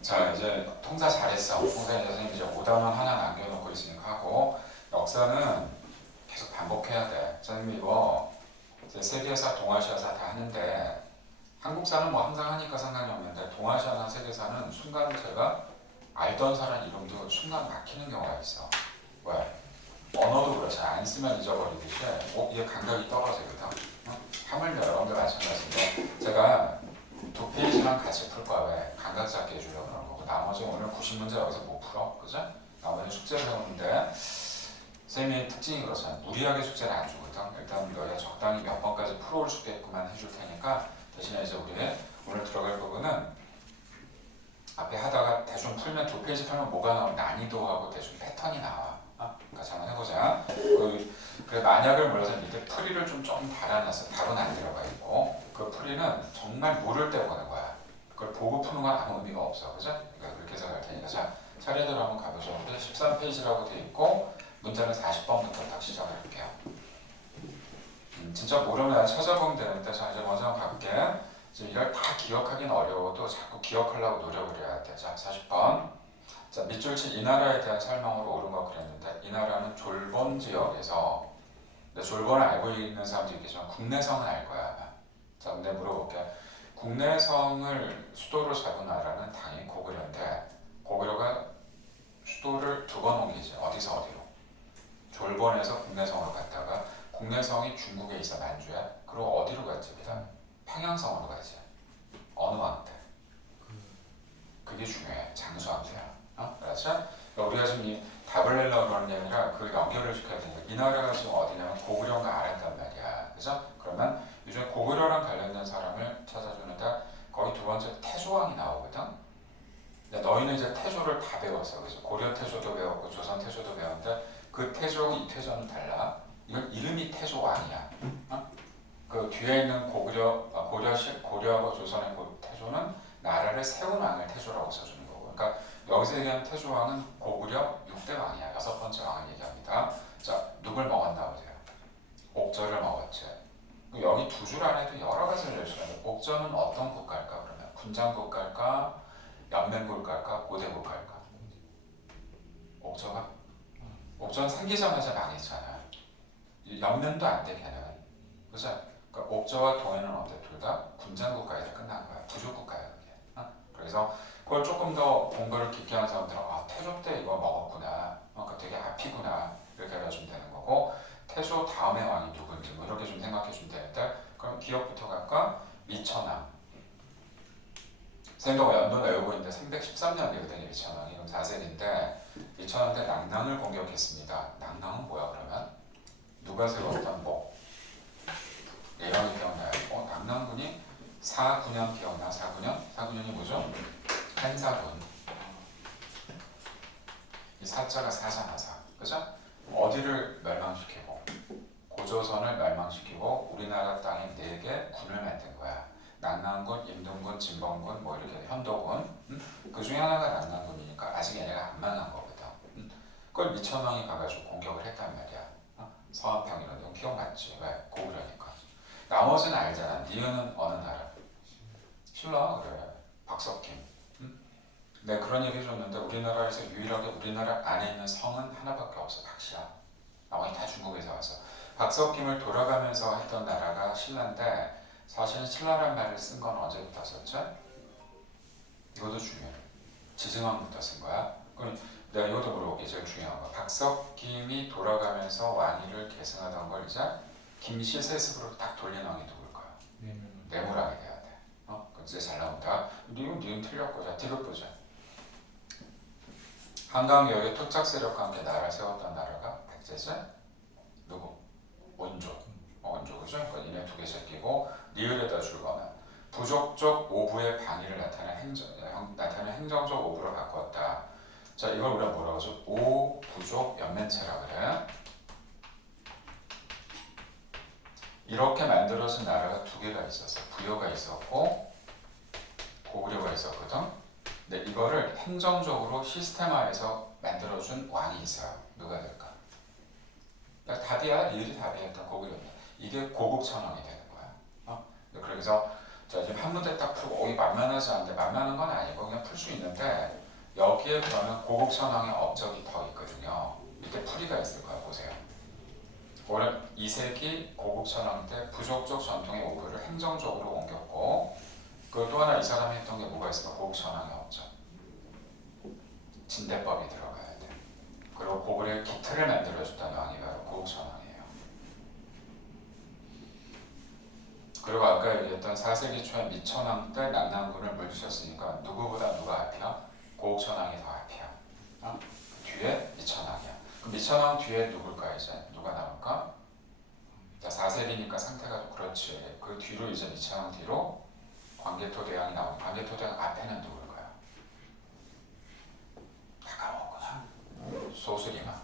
자, 이제 통사 잘했어. 통사 이제 선생님 이제 오단원 하나 남겨놓고 있으니까 하고, 역사는 계속 반복해야 돼. 선생님 이거 이제 세계사, 동아시아사 다 하는데 한국사는 뭐 항상 하니까 상관이 없는데 동아시아나 세계사는 순간 제가 알던 사람 이름도 순간 막히는 경우가 있어. 왜? 언어도 그렇지. 안 쓰면 잊어버리듯이 이게 감각이 떨어지거든. 하물며 여러분들 마찬가지인데 제가 두 페이지만 같이 풀 거야. 왜? 감각 잡게 해주려고 그러는 거고 나머지 오늘 90문제 여기서 못 풀어. 그죠? 나머지 숙제를 해오는데 쌤의 특징이 그렇잖아. 무리하게 숙제를 안 주거든. 일단 너희가 적당히 몇 번까지 풀어올 수 있게끔만 해줄 테니까 대신에 이제 우리 오늘 들어갈 부분은 앞에 하다가 대충 풀면 두 페이지 풀면 뭐가 나오면 난이도하고 대충 패턴이 나와. 같이 한번 해보자. 그래 만약을 몰라서 밑에 풀이를 좀 달아놨어. 답은 안 들어가 있고 그 풀이는 정말 모를 때 보는 거야. 그걸 보고 푸는 건 아무 의미가 없어. 그죠? 그러니까 그렇게 해서 갈 테니까 자 차례대로 한번 가보죠. 13페이지라고 돼 있고 문제는 40번부터 딱 시작을 할게요. 진짜 모르면 찾아보면 되는데 자 이제 먼저 갈게. 이제 이걸 다 기억하기는 어려워도 자꾸 기억하려고 노력을 해야 돼. 자 40번. 자 밑줄 친 이 나라에 대한 설명으로 옳은 거 그랬는데 이 나라는 졸본 지역에서 근데 졸본을 알고 있는 사람도 있겠지만 국내성은 알 거야. 자 근데 물어볼게. 국내성을 수도로 잡은 나라는 당연히 고구려인데 고구려가 수도를 두 번 옮기지. 어디서 어디로? 졸본에서 국내성으로 갔다가 국내성이 중국에 있어 만주야. 그리고 어디로 갔지? 그다음 평양성으로 가지. 어느 왕 때? 그게 중요해. 장수왕제야. 그렇죠? 우리가 지금 이 답을 내려고 그러는 게 아니라 그걸 연결을 시켜야 되니까 이 나라가 지금 어디냐면 고구려가 알았단 말이야. 그죠? 그러면 요즘에 고구려랑 관련된 사람을 찾아주는데 거기 두 번째 태조왕이 나오거든. 근데 너희는 이제 태조를 다 배웠어. 그래서 고려 태조도 배웠고 조선 태조도 배웠는데 그 태조하고 이 태조는 달라. 이건 이름이 태조왕이야. 그 뒤에 있는 고려하고 조선의 태조는 나라를 세운 왕을 태조라고 써주는 거고. 그러니까 여기서 얘기하는 태조왕은 고구려 6대 왕이야. 6번째 왕을 얘기합니다. 자, 누굴 먹었나 보세요. 옥저를 먹었지. 여기 두 줄 안에도 여러 가지를 낼 수가 있는데 옥저는 어떤 국가일까 그러면? 군장 국가일까? 연맹 국가일까? 고대 국가일까? 옥저가? 옥저는 생기자마자 망했잖아. 연맹도 안 돼 걔는. 그죠? 그러니까 옥저와 동해는 어때? 둘 다 군장 국가에서 끝난 거야. 부족 국가야 그게. 그래서 그걸 조금 더 공부를 깊게 하는 사람들은 태조 때 이거 먹었구나. 그 되게 앞이구나. 이렇게 해가지면 되는 거고 태조 다음의 왕이 누군지 뭐 이렇게 좀 생각해 주면 되는데 그럼 기억부터 갈까? 미천왕. 선생님도 연도 외우고 있는데 313년이거든요. 미천왕이. 그럼 4세기인데 미천왕 때 낭낭을 공격했습니다. 낭낭은 뭐야 그러면? 누가 세웠던 뭐? 내령이 기억나요? 낭낭군이 4구년 기억나? 4구년? 4구년이 뭐죠? 한사군. 이 사자가 사잖아 사. 그죠? 어디를 멸망시키고 고조선을 멸망시키고 우리나라 땅에 4개 군을 만든 거야. 난난군, 임등군, 진범군, 뭐 이렇게 현도군. 그 중에 하나가 난난군이니까 아직 얘네가 안 망한 거거든. 그걸 미천왕이 가가지고 공격을 했단 말이야. 서한평 이런 데 기억났지? 왜? 고구려니까. 나머지는 알잖아. 니은은 어느 나라? 신라 그래. 박석김. 네 그런 얘기 해줬는데 우리나라에서 유일하게 우리나라 안에 있는 성은 하나밖에 없어. 박씨야. 나머지 다 중국에서 왔어. 박석김을 돌아가면서 했던 나라가 신라인데 사실은 신라란 말을 쓴 건 언제부터 썼죠? 이것도 중요해. 지증왕부터 쓴 거야. 그럼 내가 이것도 물어볼게. 제일 중요한 거. 박석김이 돌아가면서 왕위를 계승하던 걸 이제 김씨 세습으로 딱 돌린 왕이 누굴까요? 내무랑이 돼야 돼. 이제 잘 나온다. 이건 니은 틀렸고 자 뒤로 보자. 한강여의 토착 세력과 함께 나라를 세웠던 나라가 백제제? 누구? 원조. 원조 그죠? 그러니까 이네 두 개 제끼고 리을에다 줄거나 부족적 오부의 방위를 나타내는 행정적 오부를 바꿨다. 자 이걸 우리가 뭐라고 하죠? 오부족 연맹체라 그래. 이렇게 만들어진 나라가 두 개가 있었어. 부여가 있었고 고구려가 있었거든. 근데 이거를 행정적으로 시스템화해서 만들어준 왕이 있어요. 누가 될까? 답이야. 리을이 답이었던 고구려입니다. 이게 고국천왕이 되는 거야. 그래서 자 자, 지금 한 문제 딱 풀고 이게 만만하지 않은데 만만한 건 아니고 그냥 풀 수 있는데 여기에 그러면 고국천왕의 업적이 더 있거든요. 이때 풀이가 있을 거야. 보세요. 올해 이세기 고국천왕 때 부족적 전통의 오류를 행정적으로 옮겼고 그 또 하나 이 사람이 했던 게 뭐가 있을까? 고국천왕의 업적. 진대법이 들어가야 돼. 그리고 고구려의 기틀을 만들어줬던 왕이 바로 고국천왕이에요. 그리고 아까 얘기했던 4세기 초에 미천왕 때 남남군을 물리쳤으니까 누구보다 누가 앞이야? 고국천왕이 더 앞이야. 어? 뒤에 미천왕이야. 그럼 미천왕 뒤에 누굴까 이제? 누가 나올까? 자, 4세기니까 상태가 좀 그렇지. 그 뒤로 이제 미천왕 뒤로 광개토대왕이 나오고 광개토대왕 앞에는 누굴까요? 다 까먹었구나. 소수리망.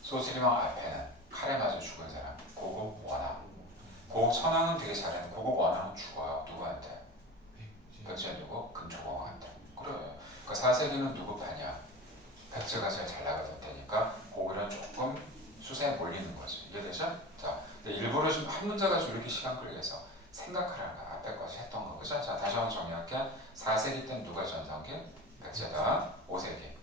소수리망 앞에는 칼에 맞아 죽은 사람 고국원왕. 고국천왕은 되게 잘했는데 고국원왕은 죽어요. 누구한테? 백제 누구? 금초공한테. 그래. 그러니까 4세기는 누구 판이야? 백제가 제일 잘 나가던 때니까 고구려는 조금 수세에 몰리는 거지. 이해되죠? 자, 근데 일부러 좀 한 문제 가지고 이렇게 시간 끌게 해서 생각하라는 거야. 앞에 것이 했던 거. 그죠? 자, 다시 한번 정리할게. 4세기 때는 누가 전성기? 백제다. 5세기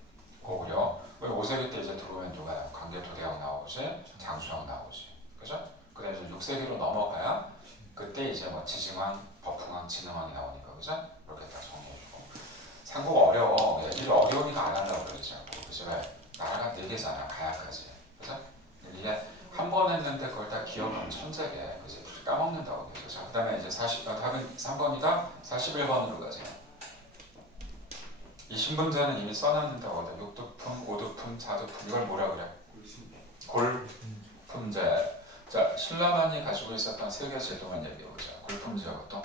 고구려. 우리 5세기 때 이제 들어오면 누가? 광개토대왕 나오지, 장수왕 나오지. 그죠? 그 다음에 이제 6세기로 넘어가야 그때 이제 뭐 지징왕, 법흥왕, 진흥왕이 나오니까. 그죠? 이렇게 다 정리해주고. 삼국 어려워. 얘기를 어려우니까 안 한다고 그러지. 그죠? 왜? 나라가 4개잖아. 가약하지. 그죠? 이게 한 번 했는데 그걸 다 기억하면 천재게. 그지? 까먹는다고. 그죠? 그 다음에 이제 답은 3번이다. 41번으로 가세요. 이 신분제는 이미 써놨는다고 하다. 육두품, 오두품, 자두품 이걸 뭐라 그래? 골품제. 자, 신라만이 가지고 있었던 세계 제도만 얘기해보자. 골품제하고 또?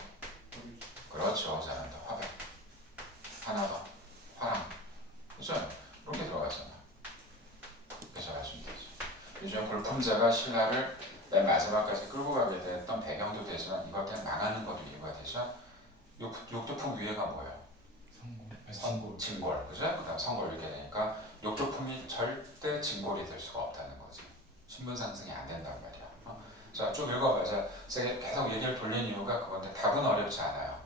그렇죠. 잘한다. 화백. 하나 더. 화랑. 그죠? 이렇게 들어가잖아. 그래서 하시면 되죠. 요즘 골품제가 신라를 맨 마지막까지 끌고 가게 됐던 배경도 되지만 이것 때문에 망하는 것도 이유가 되죠. 육두품 위에가 뭐예요? 진골, 그죠? 그 다음 성골 이렇게 되니까 욕조품이 절대 진골이 될 수가 없다는 거지. 신분 상승이 안 된단 말이야. 자, 쭉 읽어봐. 제가 계속 얘기를 돌린 이유가 그건데 답은 어렵지 않아요.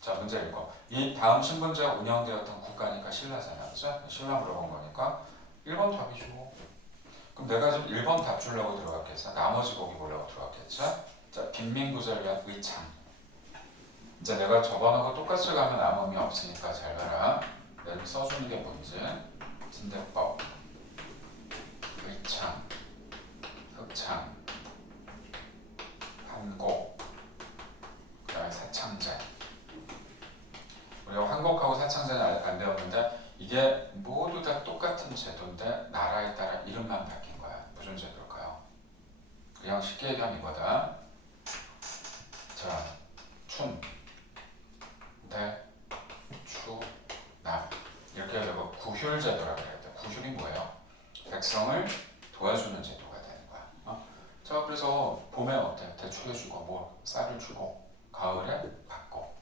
자, 문제 읽어. 이 다음 신분제가 운영되었던 국가니까 신라잖아, 그죠? 신라 물어본 거니까 1번 답이죠. 그럼 내가 지금 1번 답 주려고 들어갔겠어? 나머지 보기 보려고 들어갔겠죠? 자, 빈민구제를 위한 의창. 이제 내가 저번하고 똑같이 가면 아무 의미 없으니까 잘 봐라. 내가 좀 써주는 게 뭔지. 진대법, 의창, 흑창, 한곡, 그 다음에 사창제. 우리가 한곡하고 사창제는 안 배웠는데 이게 모두 다 똑같은 제도인데 나라에 따라 이름만 바뀐 거야. 무슨 제도일까요? 그냥 쉽게 얘기하면 이거다. 자, 춘, 대, 추, 남 이렇게 되고 구휼제도라고 해야 돼. 구휼이 뭐예요? 백성을 도와주는 제도가 되는 거야. 자, 그래서 봄에 어때? 대추를 주고 뭐 쌀을 주고 가을에 받고.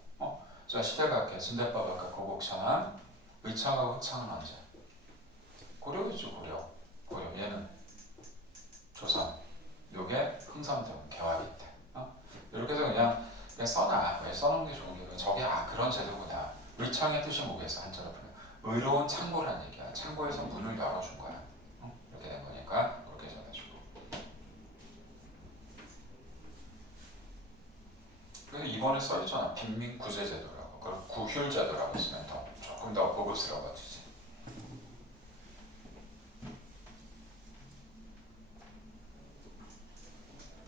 자, 시대가 진대법 아까 고국천왕, 의창하고 흑창은 언제? 고려겠죠. 고려. 얘는 조선. 요게 흥선대원 개화기 때. 이렇게 해서 그냥 써놔. 왜 써놓은 게 좋은 게 저게 그런 제도구나. 의창의 뜻이 뭐겠어? 한자로 보면 의로운 창고란 얘기야. 창고에서 문을 열어준 거야. 이렇게 된 거니까 그렇게 전해주고. 그래서 이번에 써있잖아. 빈민구제제도라고. 그걸 구휼제도라고 쓰면 조금 더 고급스러워지지.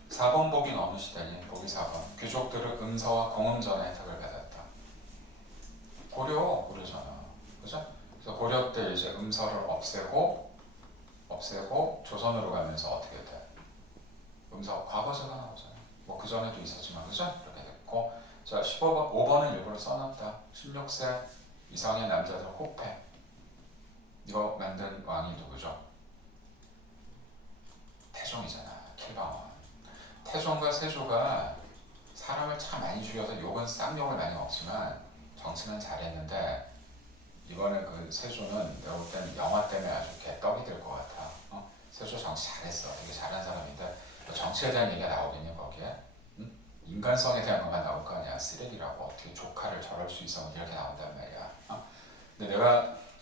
(4번) 복인 어느 시대니? 보기 4번. 귀족들은 음서와 공음전의 혜택을 받았다. 고려잖아. 그죠? 그래서 고려 때 이제 음서를 없애고 조선으로 가면서 어떻게 돼? 음서 과거제가 나오잖아. 뭐 그 전에도 있었지만 그죠? 이렇게 됐고. 자, 15번, 5번은 일부러 써놨다. 16세 이상의 남자들 호패. 이거 만든 왕이 누구죠? 태종이잖아. 킬방왕. 태종과 세조가 사람을 참 많이 죽여서 욕은 쌍욕을 많이 먹지만 정치는 잘했는데 이번에 그 세조는 내가 볼 때는 영화 때문에 아주 개떡이 될 것 같아. 세조 정치 잘했어. 되게 잘한 사람인데 정치에 대한 얘기가 나오겠니 거기에? 응? 인간성에 대한 것만 나올 거 아니야. 쓰레기라고 어떻게 조카를 저럴 수 있어 이렇게 나온단 말이야. 근데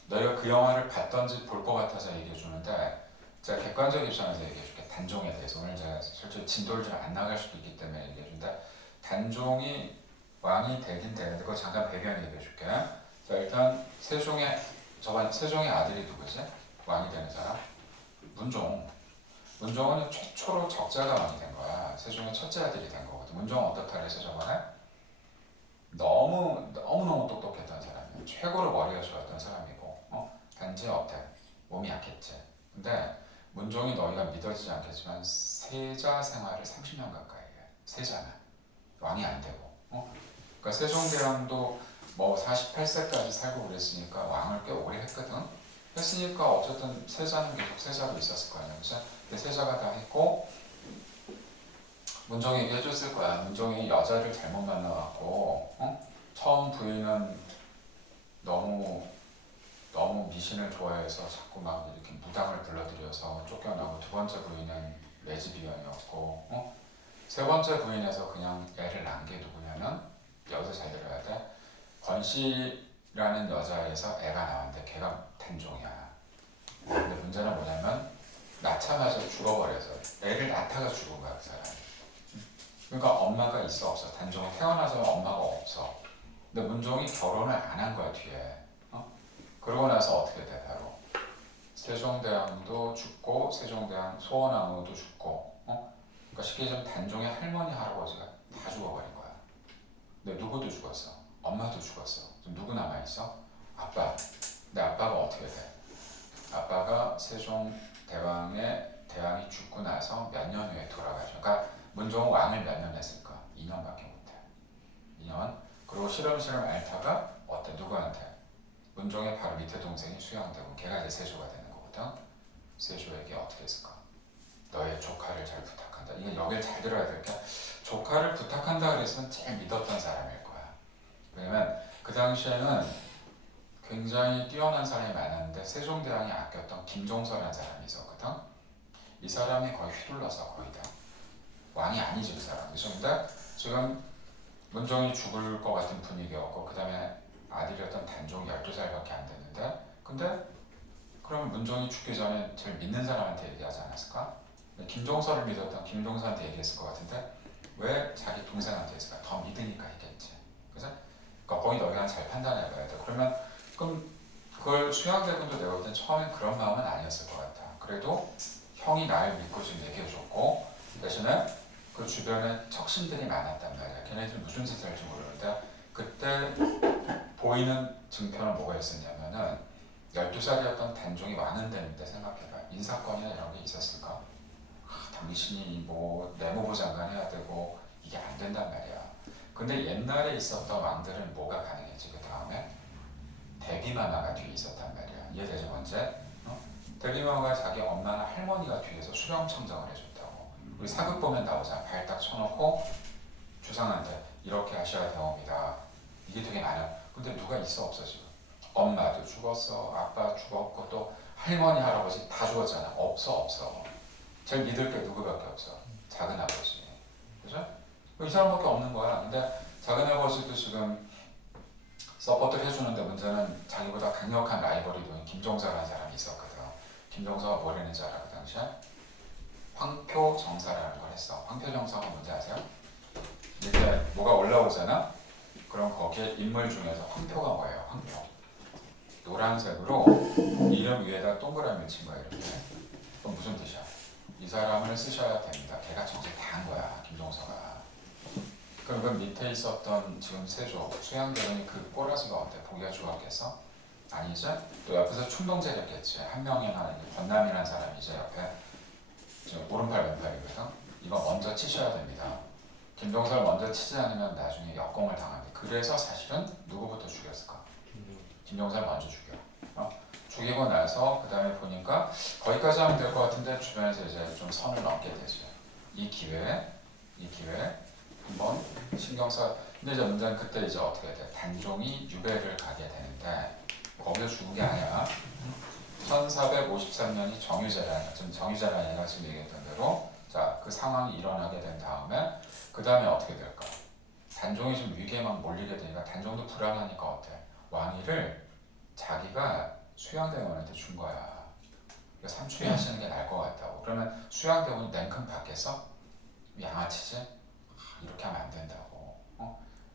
너희가 그 영화를 봤던지 볼 것 같아서 얘기해 주는데 제가 객관적 입장에서 얘기해 줄게. 단종에 대해서 오늘 제가 실제로 진도를 좀 안 나갈 수도 있기 때문에 얘기해 준다. 단종이 왕이 되긴 되는데 그거 잠깐 배경 얘기해 줄게. 자 일단 세종의 아들이 누구지? 왕이 되는 사람? 문종. 문종은 최초로 적자가 왕이 된 거야. 세종의 첫째 아들이 된 거거든. 문종은 어떻다 그래서 저번에 너무너무 똑똑했던 사람이야. 최고로 머리가 좋았던 사람이고 단지 어때? 몸이 약했지. 근데 문종이 너희가 믿어지지 않겠지만 세자 생활을 30년 가까이 해. 세자는 왕이 안 되고 그러니까 세종대왕도 뭐 48세까지 살고 그랬으니까 왕을 꽤 오래 했거든. 했으니까 어쨌든 세자는 계속 세자로 있었을 거 아니야. 그치? 근데 세자가 다 했고 문종이 얘기해줬을 거야. 문종이 여자를 잘못 만나갖고 처음 부인은 너무 미신을 좋아해서 자꾸 막 이렇게 무당을 불러들여서 쫓겨나고 두 번째 부인은 레즈비언이었고 세 번째 부인에서 그냥 애를 낳은 게 누구냐면 여기서 잘 들어야 돼. 권씨라는 여자에서 애가 나왔는데 걔가 단종이야. 근데 문제는 뭐냐면 낳자마자 죽어버려서 애를 낳다가 죽은 거야 그 사람이. 그러니까 엄마가 있어 없어. 단종이 태어나서 엄마가 없어. 근데 문종이 결혼을 안 한 거야 뒤에. 그러고 나서 어떻게 돼 바로 세종대왕도 죽고 세종대왕 소원왕후도 죽고 그러니까 쉽게 얘기하면 단종의 할머니 할아버지가 다 죽어버린 거야. 근데 누구도 죽었어. 엄마도 죽었어. 지금 누구 남아있어? 아빠. 근데 아빠가 어떻게 돼? 아빠가 세종대왕이 죽고 나서 몇 년 후에 돌아가죠. 그러니까 문종은 왕을 몇 년 했을까? 2년밖에 못해. 2년. 그리고 시름시름 앓다가 어때? 누구한테? 문종의 바로 밑에 동생이 수양되고 걔가 이제 세조가 되는 거거든. 세조에게 어떻게 했을까? 너의 조카를 잘 부탁한다. 이게 여기를 잘 들어야 될 게 조카를 부탁한다 그랬으면 제일 믿었던 사람일 거야. 왜냐면 그 당시에는 굉장히 뛰어난 사람이 많았는데 세종대왕이 아꼈던 김종서라는 사람이 있었거든. 이 사람이 거의 휘둘러서 거의 다 왕이 아니지 그 사람. 근데 지금 문종이 죽을 것 같은 분위기였고 그 다음에 아들이었던 단종이 12살밖에 안 됐는데 근데 그러면 문종이 죽기 전에 제일 믿는 사람한테 얘기하지 않았을까? 김종서를 믿었던 김종서한테 얘기했을 것 같은데 왜 자기 동생한테 했을까? 더 믿으니까 했겠지. 그죠? 그러니까 거기 너희가 잘 판단해봐야 돼. 그럼 그걸 수양대군도 내가 볼 땐 처음엔 그런 마음은 아니었을 것 같아. 그래도 형이 날 믿고 좀 얘기해줬고 대신에 그 주변에 척신들이 많았단 말이야. 걔네들이 무슨 짓을 할지 모르는데 그때 보이는 증표는 뭐가 있었냐면은 12살이었던 단종이 왕은 되는데 생각해봐. 인사권이나 이런 게 있었을까? 당신이 뭐 내무부 장관 해야 되고 이게 안 된단 말이야. 근데 옛날에 있었던 왕들은 뭐가 가능했지? 그 다음에 대비마마가 뒤에 있었단 말이야. 이해되지 뭔지? 대비마마가 자기 엄마나 할머니가 뒤에서 수령청정을 해줬다고. 우리 사극 보면 나오잖아. 발 딱 쳐놓고 주상한테 이렇게 하셔야 되옵니다. 이게 되게 많아. 근데 누가 있어 없어 지금? 엄마도 죽었어. 아빠 죽었고 또 할머니 할아버지 다 죽었잖아. 없어. 제일 믿을 게 누구밖에 없어? 작은 아버지. 그죠? 이 사람밖에 없는 거야. 근데 작은 아버지도 지금 서포트를 해주는데 문제는 자기보다 강력한 라이벌이 된 김종서라는 사람이 있었거든. 김종서가 뭘 했는지 알아 그 당시에? 황표정사라는 걸 했어. 황표정사가 뭔지 아세요? 이렇게 뭐가 올라오잖아? 그럼 거기에 인물 중에서 황표가 뭐예요? 황표. 노란색으로 이름 위에다 동그라미를 친 거야 이렇게. 그럼 무슨 뜻이야? 이 사람을 쓰셔야 됩니다. 걔가 정신 다 한 거야 김종서가. 그럼 그 밑에 있었던 지금 세조 수양대군이 그 꼬라지가 어때? 보기가 좋았겠어? 아니지? 또 옆에서 충동제였겠지. 한 명이나 권남이라는 사람이 이제 옆에 지금 오른팔 왼팔이거든. 이거 먼저 치셔야 됩니다. 김종서를 먼저 치지 않으면 나중에 역공을 당합니다. 그래서 사실은 누구부터 죽였을까? 김종서를 먼저 죽여. 죽이고 나서 그 다음에 보니까 거기까지 하면 될 것 같은데 주변에서 이제 좀 선을 넘게 되죠. 이 기회에 한번 신경 써. 근데 이제 문제는 그때 이제 어떻게 돼? 단종이 유배를 가게 되는데 거기서 죽은 게 아니라 1453년이 정유재란이야. 지금 정유재란이가 지금 얘기했던 대로 자 그 상황이 일어나게 된 다음에 그 다음에 어떻게 될까? 단종이 좀 위기에 막 몰리게 되니까 단종도 불안하니까 어때? 왕위를 자기가 수양대원한테 준 거야. 그래서 삼촌이 하시는 게 나을 것 같다고. 그러면 수양대원이 냉큼 받겠어? 양아치지? 이렇게 하면 안 된다고.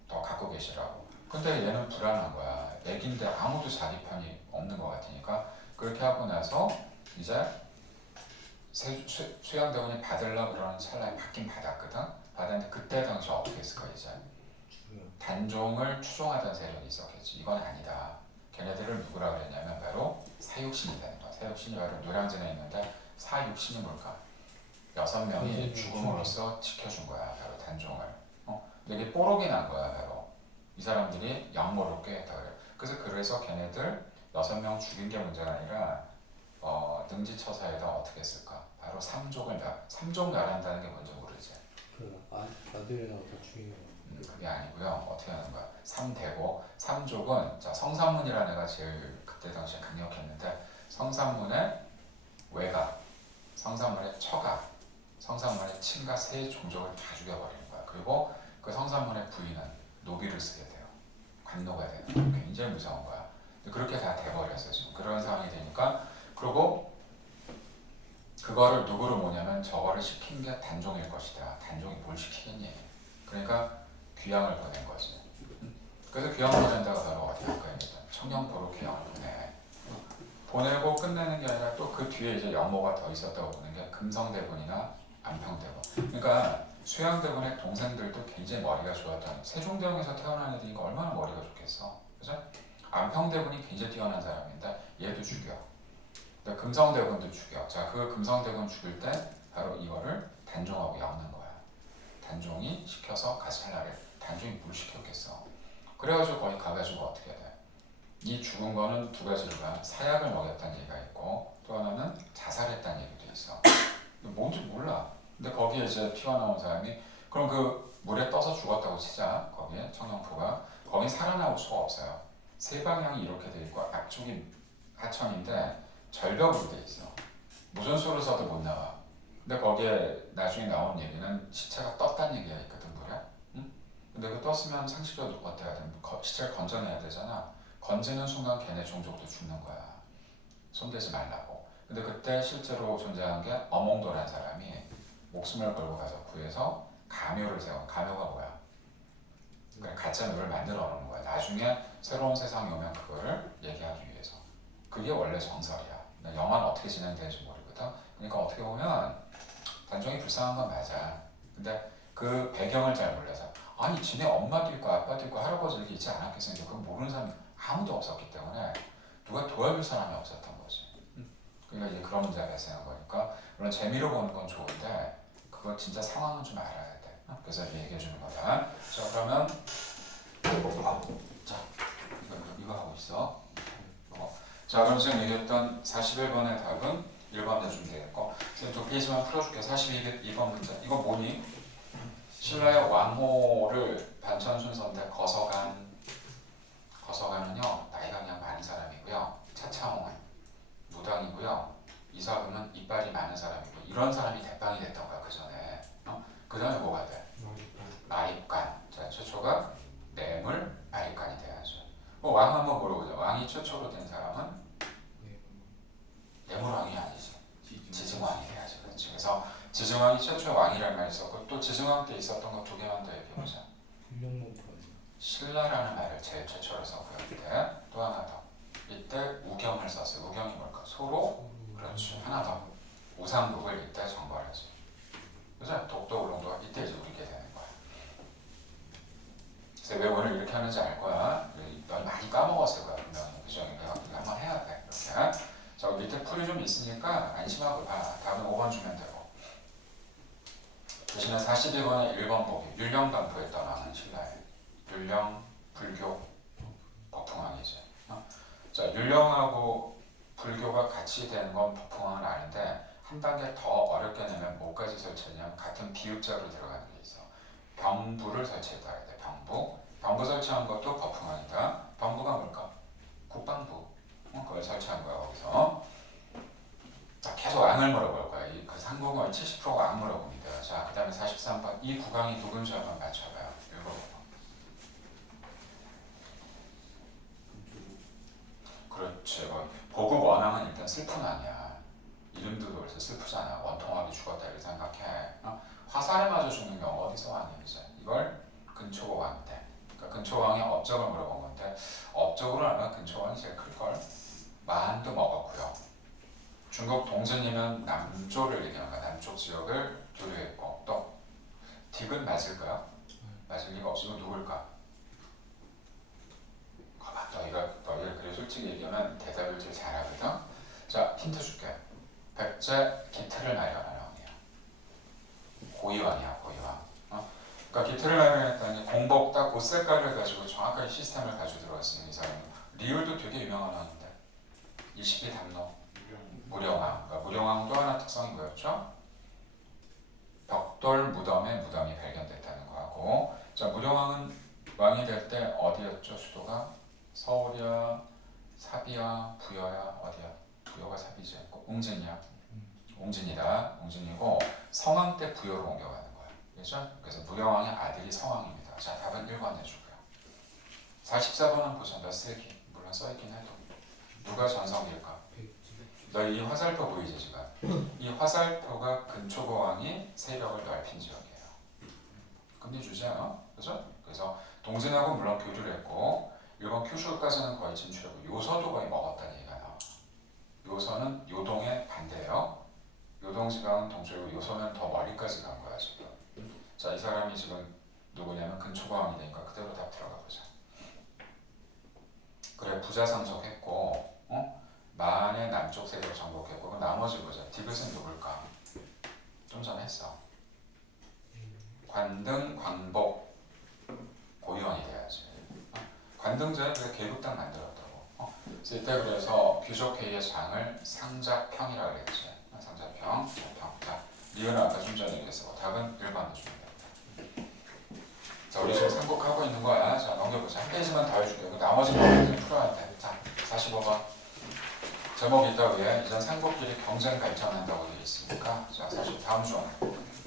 더 갖고 계시라고. 근데 얘는 불안한 거야. 애긴데 아무도 자기 편이 없는 것 같으니까 그렇게 하고 나서 이제 수양대원이 받으려고 그러는 찰나에 받긴 받았거든. 받았는데 그때 당시 어떻게 했을까 이제? 단종을 추종하던 세력이 있었겠지. 이건 아니다. 걔네들을 누구라 그랬냐면 바로 사육신이 되는 거야. 사육신이 바로 노량진에 있는데 사육신이 뭘까? 6명이 죽음으로써 지켜준 거야. 바로 단종을. 근데 이게 뽀록이 난 거야. 바로 이 사람들이 양모를 꾀했다 그래. 그래서 걔네들 6명 죽인 게 문제가 아니라 능지처사에다 어떻게 했을까? 바로 삼족 멸한다는 게 뭔지 모르지? 그 아들이랑 다 죽이는 거. 그게 아니고요. 어떻게 하는 거야? 삼대고 삼족은 자 성산문이라는 애가 제일 그때 당시에 강력했는데 성산문의 외가, 성산문의 처가, 성산문의 친가 세 종족을 다 죽여버리는 거야. 그리고 그 성산문의 부인은 노비를 쓰게 돼요. 관노가 되는 거야. 굉장히 무서운 거야. 그렇게 다 돼버렸어 지금. 그런 상황이 되니까 그리고 그거를 누구를 뭐냐면 저거를 시킨 게 단종일 것이다. 단종이 뭘 시키겠니? 그러니까 귀양을 보낸 거지. 그래서 귀양을 보낸다가 바로 어디 할까요? 청량포로 귀양을 보내. 보내고 끝내는 게 아니라 또 그 뒤에 이제 연모가 더 있었다고 보는 게 금성대군이나 안평대군. 그러니까 수양대군의 동생들도 굉장히 머리가 좋았던 세종대왕에서 태어난 애들이니까 얼마나 머리가 좋겠어. 그죠? 안평대군이 굉장히 뛰어난 사람인데 얘도 죽여. 금성대군도 죽여. 자, 그 금성대군 죽일 때 바로 이거를 단종하고 엮는 거야. 단종이 시켜서 같이 하려고 해. 단종이 뭘 시켰겠어. 그래가지고 거기 가가지고 어떻게 돼? 이 죽은 거는 두 가지로 가. 사약을 먹였다는 얘기가 있고 또 하나는 자살했다는 얘기도 있어. 뭔지 몰라. 근데 거기에 이제 피가 나온 사람이 그럼 그 물에 떠서 죽었다고 치자. 거기에 청룡포가 거기 살아나올 수가 없어요. 세 방향이 이렇게 돼 있고 앞쪽이 하천인데 절벽으로 돼 있어. 무전소를 써도 못 나와. 근데 거기에 나중에 나온 얘기는 시체가 떴다는 얘기가 있거든 물에. 응? 근데 그 떴으면 상식적으로 어떻게 해야 되는? 시체를 건져내야 되잖아. 건지는 순간 걔네 종족도 죽는 거야. 손대지 말라고. 근데 그때 실제로 존재한 게 어몽도라는 사람이 목숨을 걸고 가서 구해서 가묘를 세워. 가묘가 뭐야? 그러니까 가짜 묘를 만들어 놓은 거야. 나중에 새로운 세상이 오면 그거를 얘기하기 위해서. 그게 원래 정설이야. 영화는 어떻게 진행되는지 모르거든. 그러니까 어떻게 보면 단종이 불쌍한 건 맞아. 근데 그 배경을 잘 몰라서 아니 지네 엄마도 있고 아빠도 있고 할아버지도 있지 않았겠어요. 그건 모르는 사람이 아무도 없었기 때문에 누가 도와줄 사람이 없었던 거지. 그러니까 이제 그런 문제가 발생한 거니까 물론 재미로 보는 건 좋은데 그거 진짜 상황은 좀 알아야 돼. 그래서 얘기해 주는 거다. 자 그러면 자 이거 하고 있어. 자 그럼 지금 얘기했던 41번의 답은 1번 내주면 되겠고 지금 두 페이지만 풀어줄게. 42번 문제. 이거 뭐니? 신라의 왕호를 반천 순서인데 거서관은요 나이가 그냥 많은 사람이고요. 차차홍은 무당이고요. 이사금은 이빨이 많은 사람이고 이런 사람이 대빵이 됐던 거야 그 전에. 그 다음에 뭐가 돼? 마입관. 자 최초가 뇌물 마입관이 돼야죠. 왕 한번 물어보자. 왕이 최초로 된 사람은 뇌물왕이 아니지. 지증왕이 돼야지. 그렇지. 그래서 지증왕이 최초의 왕이라는 말이 있었고 또 지증왕 때 있었던 거 두 개만 더 얘기해보자. 신라라는 말을 제일 최초로 썼고요. 이때 또 하나 더. 이때 우경을 썼어요. 우경이 뭘까? 소로. 그렇지. 하나 더. 우상국을 이때 정벌하지. 그죠? 독도 울릉도가 이때 이제 우리게 되는 거야. 그래서 왜 오늘 이렇게 하는지 알 거야. 넌 많이 까먹었을 거야 분명히. 그죠? 이거 한번 해야 돼. 이렇게. 저 밑에 풀이 좀 있으니까 안심하고 봐. 다음에 5번 주면 되고. 대신에 42번에 1번 보기. 율령반포했던 왕은 신라에. 율령, 불교, 법흥왕이지. 자, 율령하고 불교가 같이 되는 건 법흥왕은 아닌데 한 단계 더 어렵게 내면 뭐까지 설치하냐면 같은 비읍자로 들어가는 게 있어. 병부를 설치했다 해야 돼. 병부. 병부 설치한 것도 법흥왕이다. 병부가 뭘까? 국방부. 그걸 설치한 거야 거기서. 자, 계속 왕을 물어볼 거야. 그 상공어의 70%가 왕 물어봅니다. 자, 그 다음에 43번. 이 국왕이 누군 줄 슬픈 아니야. 이름도 벌써 슬프잖아. 원통하게 죽었다 이렇게 생각해. 화살에 맞아 죽는 경우 어디서 왔니 이제? 이걸 근초고왕 때. 그러니까 근초고왕의 업적을 물어본 건데 업적으로 하면 근초고왕이 제일 클걸. 만도 먹었고요. 중국 동진이면 남조를 얘기하는 거야. 남쪽 지역을 교류했고 또 딕은 맞을까요? 맞을 리가 없이 이건 누굴까? 봐봐, 너희가 그래 솔직히 얘기하면 대답을 제일 잘하거든. 자, 힌트 줄게. 백제 기틀을 마련한 왕이야. 고이왕이야, 고이왕. 그러니까 기틀을 마련했다니 공복 딱 옷 색깔을 가지고 정확하게 시스템을 가지고 들어왔으니 이 사람은 리을도 되게 유명한 왕인데 일십비 담로 무령왕. 그러니까 무령왕 또 하나 특성이 뭐였죠? 벽돌 무덤에 무덤이 발견됐다는 거하고 자 무령왕은 왕이 될 때 어디였죠? 수도가? 서울이야? 삽이야? 부여야? 어디야? 부여가 삽이지. 웅진이야. 웅진이다. 웅진이고 성왕 때 부여로 옮겨가는 거야. 그렇죠? 그래서 무령왕의 아들이 성왕입니다. 자 답은 1번 해주고요. 44번은 보자. 몇 세기? 물론 써있긴 해도 누가 전성기일까? 너 이 화살표 보이지 지금? 이 화살표가 근초고왕이 세력을 넓힌 지역이에요. 금리주제야. 그죠? 그래서 동진하고 물론 교류를 했고 일본 큐슈까지는 거의 진출했고 요서도 거의 먹었다는 얘기가 나와. 요서는 요동의 반대예요. 요동지방은 동쪽이고 요서는 더 멀리까지 간 거야 지금. 자, 이 사람이 지금 누구냐면 근초고왕이 되니까 그대로 다 들어가 보자. 그래 부자상속했고 만의 남쪽 세력을 정복했고 그럼 나머지 보자. 디귿은 누굴까? 좀 전에 했어. 관등, 광복, 고유왕이 돼야지. 관등제는 그래 계급당 만들었다고. 그래서 이때 그래서 귀족회의의 장을 상자평이라고 그랬지. 상자평, 평. 자, 리은은 아까 좀 전에 얘기했어. 답은 1번으로 주면 됩니다. 자, 우리 지금 삼국하고 있는 거야. 자, 넘겨보자. 한 페이지만 더 해줄게요. 나머지 부분을 풀어야 돼. 자, 45번. 제목이 있다 위에 이전 삼국끼리 경쟁 발전한다고 되어 있으니까 자, 사실 다음 중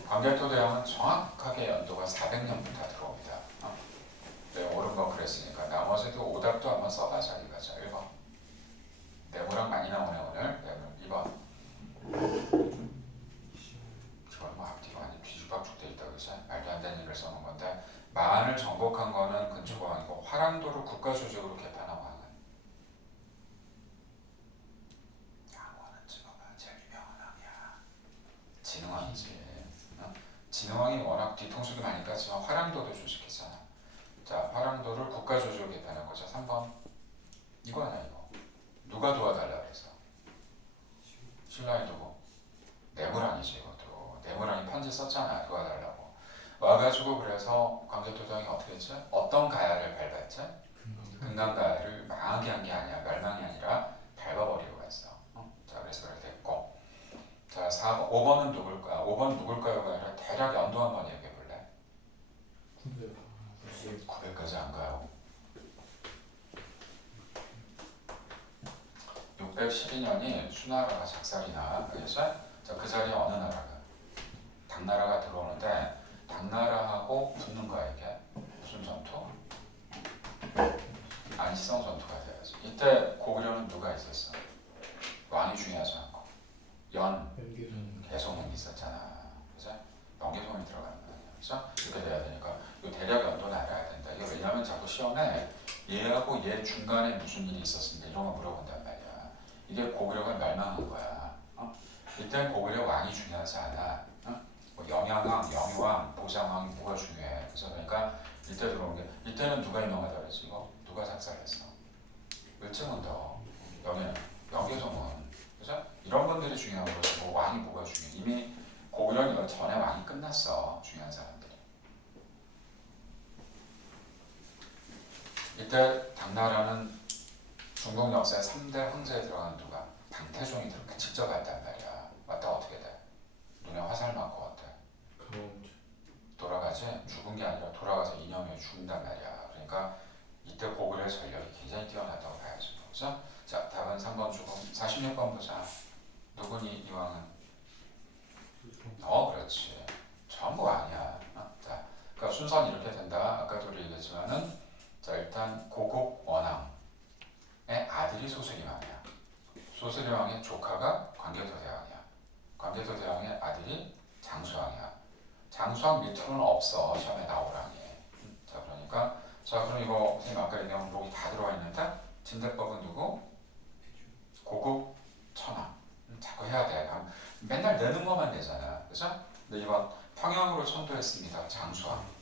광개토 대왕은 정확하게 연도가 400년부터 들어옵니다. 네, 옳은 건 그랬으니까 나머지도 오답도 한번 써봐 자기가. 자, 1번. 네모랑 많이 나오네 오늘. 네모 2번. 이건 뭐 앞뒤가 완전 뒤죽박죽 돼 있다 그러지? 말도 안 되는 일을 써놓은 건데 만을 정복한 거는 근초고왕이고 화랑도를 국가조직으로 개판한 왕은 양원은 찍어봐. 제일 유명한 왕이야. 진흥왕이지. 진흥왕이 워낙 뒤통수도 많이 깠지만 화랑도도 조직했잖아. 자, 화랑도를 국가조직으로 개편한 거죠. 3번. 이거 아니야 이거. 누가 도와달라 그래서? 신라의 누구? 내무랑이지 이것도. 내무랑이 편지 썼잖아. 도와달라고. 와가지고 그래서 광개토 대왕이 어떻게 했지? 어떤 가야를 밟았지? 금강가야를 망하게 한 게 아니야. 멸망이 아니라 밟아버리고 했어. 자, 그래서 그렇게 됐고. 자, 4번, 5번은 누굴까? 5번 누굴까요가 아니라 대략 연도 한번 얘기해 볼래? 900까지 안 가요. 612년이 수나라가 작살이나 그래서 자, 그 자리에 어느 나라가? 당나라가 들어오는데 당나라하고 붙는 거야 이게. 무슨 전투? 안시성 전투가 돼야지. 이때 고구려는 누가 있었어? 왕이 중요하지 않고 계속은 있었잖아. 그죠? 명계송이 들어가는 거야. 그죠? 이렇게 돼야 되니까 이 대략 연도는 알아야 된다. 이게 왜냐면 자꾸 시험에 얘하고 얘 중간에 무슨 일이 있었는데 이런 거 물어본단 말이야. 이게 고구려가 멸망한 거야. 이때 고구려 왕이 중요하지 않아. 뭐 영양왕, 영유왕, 보장왕이 뭐가 중요해. 그래서 그러니까 이때 들어온 게 이때는 누가 유명하다 그랬지? 이거 누가 작살했어? 을증은더, 명계성은, 그죠? 이런 분들이 중요한 거지. 뭐 왕이 뭐가 중요해? 이미 고구려 전에 왕이 끝났어. 중요한 사람들이. 이때 당나라는 중국 역사의 3대 황제에 들어간 누가? 당태종이 들어가 직접 왔단 말이야. 왔다 어떻게 돼? 눈에 화살 맞고 어때? 돌아가지? 죽은 게 아니라 돌아가서 이념에 죽는단 말이야. 그러니까 이때 고구려의 전력이 굉장히 뛰어났다고 봐야죠. 그죠? 자, 답은 3번 주고 46번 보자. 누구니 이 왕은? 그렇지. 전부 아니야. 자, 그러니까 순서는 이렇게 된다. 아까도 우리 얘기했지만은 자, 일단 고국 원왕의 아들이 소수림왕이야. 조수대왕의 조카가 광개토대왕이야. 광개토대왕의 아들이 장수왕이야. 장수왕 밑으로는 없어 시험에 나오랑이. 자 그러니까 자 그럼 이거 선생님 아까 얘기한 목이 다 들어와 있는데 진대법은 누구? 고국 천왕. 자꾸 해야 돼. 맨날 내는 것만 내잖아. 그죠? 근데 이번 평양으로 천도했습니다. 장수왕.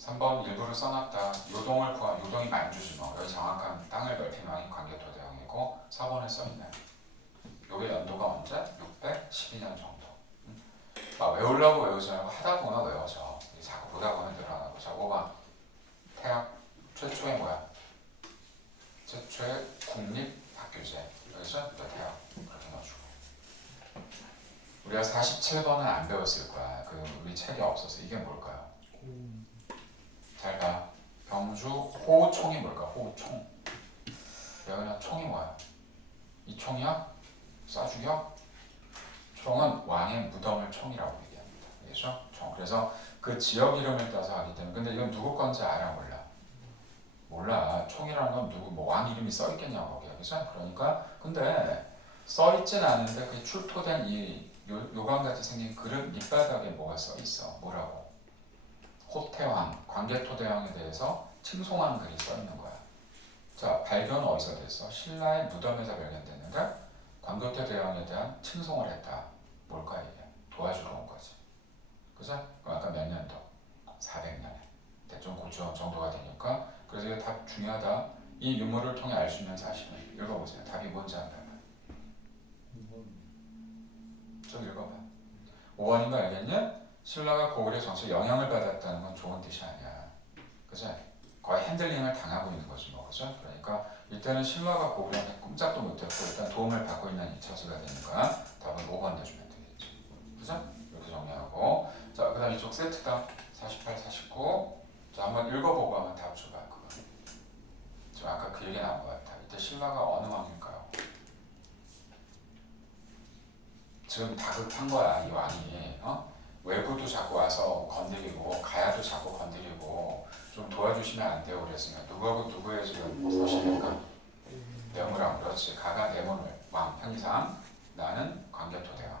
3번 일부를 써놨다. 요동을 구한 요동이 만주지뭐 여기 정확한 땅을 넓힌 왕이 광개토대왕이고 4번에 써있네. 요게 연도가 언제? 612년 정도. 막 외우려고 외우지 말고 하다 보면 외워져. 자꾸 보다 보면 늘어나고. 자 5번 태학 최초의 뭐야? 최초의 국립학교제. 여기서 또 태학 그렇게 넣어주고. 우리가 47번은 안 배웠을 거야. 우리 책이 없어서. 이게 뭘까요? 잘 봐. 병주 호총이 뭘까? 호총. 여기는 총이 뭐야? 이 총이야? 쏴죽여? 총은 왕의 무덤을 총이라고 얘기합니다. 알겠죠? 총. 그래서 그 지역 이름을 따서 하기 때문에. 근데 이건 누구 건지 알아? 몰라? 몰라. 총이라는 건 누구 뭐 왕 이름이 써 있겠냐고 거기에. 그죠? 그러니까 근데 써 있진 않은데 그 출토된 이 요강같이 생긴 그릇 밑바닥에 뭐가 써 있어? 뭐라고? 호태왕, 광개토대왕에 대해서 칭송하는 글이 써 있는 거야. 자, 발견은 어디서 됐어? 신라의 무덤에서 발견됐는데 광개토대왕에 대한 칭송을 했다. 뭘까 이게? 도와주러 온 거지. 그죠? 그럼 아까 몇 년도? 400년에. 대충 고추 정도가 되니까. 그래서 이게 답 중요하다. 이 유물을 통해 알 수 있는 사실을 읽어보세요. 답이 뭔지 안 봐봐. 좀 읽어봐. 5번인 거 알겠냐? 신라가 고구려 정치에 영향을 받았다는 건 좋은 뜻이 아니야. 그죠? 거의 핸들링을 당하고 있는 거지 뭐. 그죠? 그러니까 이때는 신라가 고구려한테 꼼짝도 못했고 일단 도움을 받고 있는 처지가 되니까 답은 5번 내주면 되겠지. 그죠? 이렇게 정리하고. 자, 그 다음 이쪽 세트다. 48, 49. 자, 한번 읽어보고 한번 답 줘봐. 그거. 지금 아까 그 얘기 나온 것 같아. 이때 신라가 어느 왕일까요? 지금 다급한 거야 이 왕이. 외부도 자꾸 와서 건드리고 가야도 자꾸 건드리고 좀 도와주시면 안 돼요 그랬으니까 누구하고 누구의 지금 서신일까? 내무랑. 그렇지. 가가 내무를 왕 편의상 나는 광개토대왕.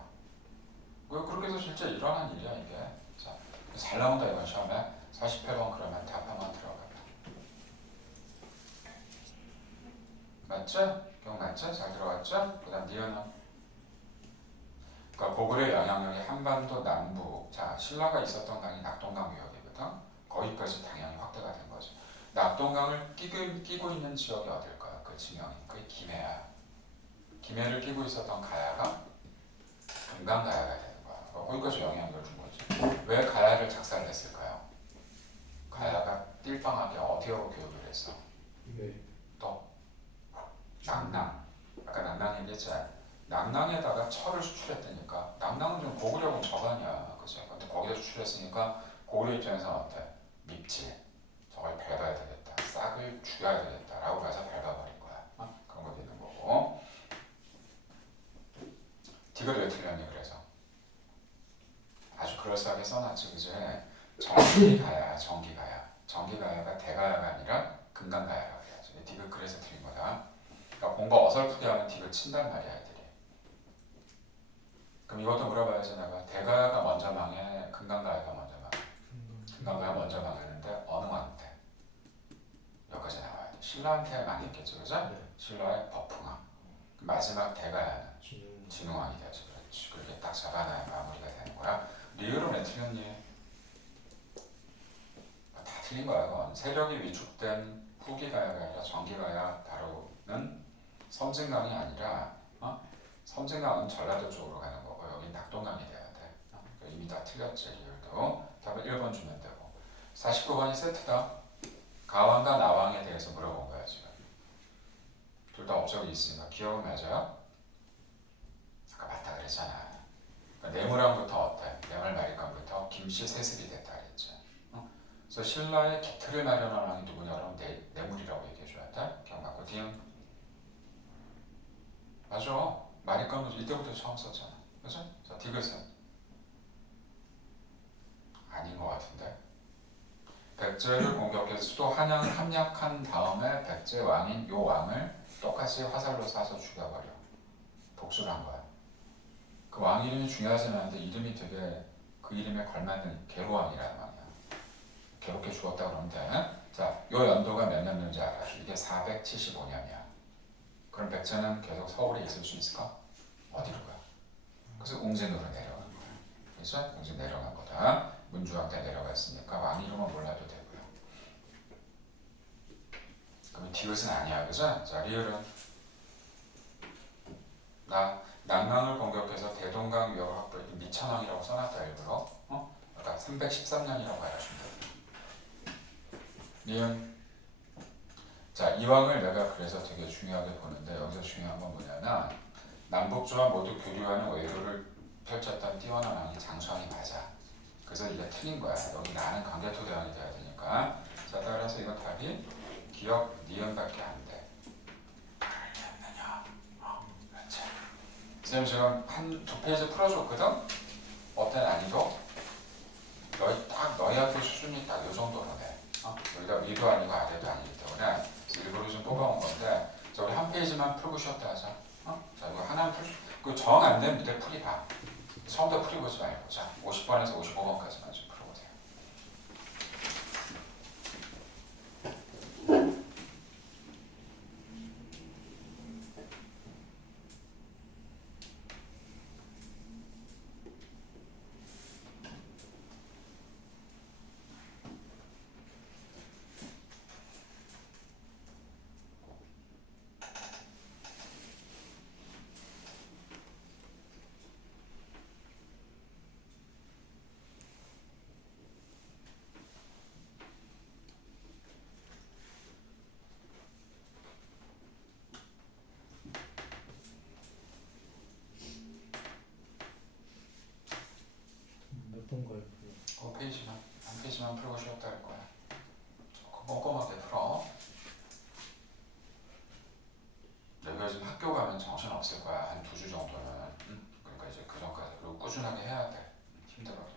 그렇게 해서 실제 일어난 일이야 이게. 자, 잘 나온다 이건 시험에. 48번 그러면 답 한번 들어가. 맞죠? 기억났죠? 잘 들어갔죠? 그 다음 니은은? 그러니까 고구려의 영향력이 한반도 남부. 자, 신라가 있었던 강이 낙동강 유역이거든. 거기까지 당연히 확대가 된 거죠. 낙동강을 끼고 있는 지역이 어딜까요? 그 지명이. 그게 김해야. 김해를 끼고 있었던 가야가 금강가야가 되는 거야. 거기까지 영향력을 준 거지. 왜 가야를 작사를 했을까요? 가야가 띨빵하게 어디하고 교육을 했어? 또 낙랑. 아까 낙랑 얘기했지. 낙랑에다가 철을 수출했다니까. 낙랑은 좀 고구려하고는 저반이야. 그죠? 근데 거기다 수출했으니까 고구려 입장에서는 어때? 밉지. 저걸 밟아야 되겠다. 싹을 죽여야 되겠다. 라고 해서 밟아버린 거야. 그런 거 되는 거고. 디귿 왜 틀렸니 그래서? 아주 그럴싸하게 써놨지. 그죠? 정기가야. 정기가야. 정기가야가 대가야가 아니라 금강가야라고 해야지. 디귿 그래서 틀린 거다. 그러니까 공부 어설프게 하면 디귿 친단 말이야 애들이. 그럼 이것도 물어봐야지 내가. 대가야가 먼저 망해? 금강가야가 먼저 망해? 금강가야 먼저 망했는데 어느 왕한테? 여기까지 나와야 돼. 신라한테 망했겠죠. 그죠? 네. 신라의 버풍왕. 마지막 대가야는 진흥왕이 되지. 그렇지. 그렇게 딱 잡아놔야 마무리가 되는 거야. 리을은 왜 틀렸니? 다 틀린 거야 이건. 세력이 위축된 후기가야가 아니라 정기가야 바로는 섬진강이 아니라 섬진강은 전라도 쪽으로 가는 거고 여긴 낙동강이 돼야 돼. 이미 다 틀렸지 리을도. 답은 1번 주면 되고. 49번이 세트다. 가왕과 나왕에 대해서 물어본 거야 지금. 둘 다 업적이 있으니까. 기억은 맞아요? 아까 맞다 그랬잖아. 그러니까 내무랑부터 어때? 내물 마리강부터 김씨 세습이 됐다 그랬지. 그래서 신라의 기틀을 마련한 왕이 누구냐 그러면 내물이라고 얘기해줘야 돼. 기억나고 디응. 맞아. 마리강도 이때부터 처음 썼잖아. 그죠? 자, 디귿은? 아닌 것 같은데. 백제를 공격해서 수도 한양을 함락한 다음에 백제 왕인 요 왕을 똑같이 화살로 쏴서 죽여버려. 복수를 한 거야. 그 왕 이름이 중요하진 않은데 이름이 되게 그 이름에 걸맞는 계로왕이라는 왕이야. 괴롭게 죽었다 그러면 돼. 자, 요 연도가 몇 년인지 알아? 이게 475년이야. 그럼 백제는 계속 서울에 있을 수 있을까? 어디로 가? 그래서 웅진으로 내려간 거야. 그래서 웅진 내려간 거다. 문주왕 때 내려갔으니까 왕 이름은 몰라도 되고요. 그럼 디귿은 아니야, 그죠? 자, 리을은 나 남망을 공격해서 대동강 위협을 확보해 미천왕이라고 써놨다 일부러. 아까 313년이라고 알아준다. 리은 자, 이왕을 내가 그래서 되게 중요하게 보는데 여기서 중요한 건 뭐냐면 남북조와 모두 교류하는 외교를 펼쳤던 뛰어난 왕이 장수왕이 맞아. 그래서 이게 틀린 거야. 여기 나는 강제토대왕이 돼야 되니까. 자, 따라서 이거 답이 기억 니은밖에 안 돼. 알겠느냐? 그렇지. 선생님 지금 한 두 페이지 풀어줬거든? 어때 난이도? 너희 학교 수준이 딱 요 정도로 돼. 여기가 위도 아니고 아래도 아니기 때문에 일부러 좀 뽑아온 건데 자, 우리 한 페이지만 풀고 쉬었다 하자. 자, 이거 하나는 정 안 되면 밑에 풀이 봐. 처음부터 풀이 보지 말고 자, 50번에서 55번까지만 좀 풀어보세요. 몇번 걸고 한 페이지만 풀고 쉬었다 할 거야. 조금 꼼꼼하게 풀어. 여기가 지금 학교 가면 정신 없을 거야. 한 2주 정도는. 그러니까 이제 그 전까지 그리고 꾸준하게 해야 돼. 힘들어도.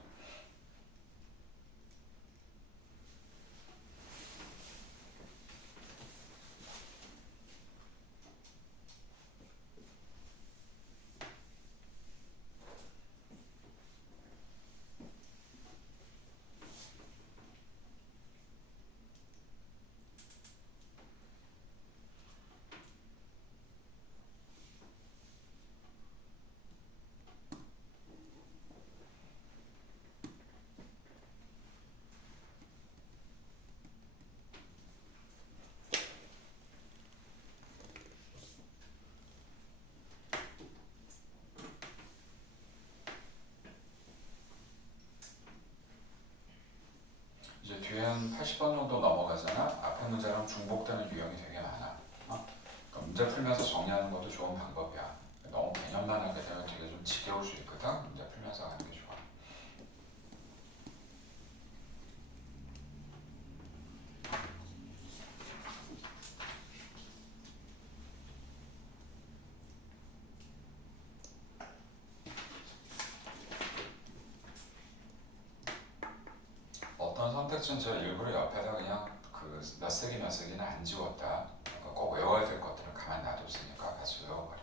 이제 뒤에 한 80번 정도 넘어가잖아. 앞에 문제랑 중복되는 유형이 되게 많아. 그러니까 문제 풀면서 정리하는 것도 좋은 방법이야. 너무 개념만 하게 되면 되게 좀 지겨울 수 있거든. 문제 풀면서 하는 게 좋아. 어떤 선택지는 제가 일부러 옆에다 그냥 그 몇 세기 몇 세기는 안 지웠다. 그러니까 꼭 외워야 될 것들을 가만 놔뒀으니까 같이 외워버려.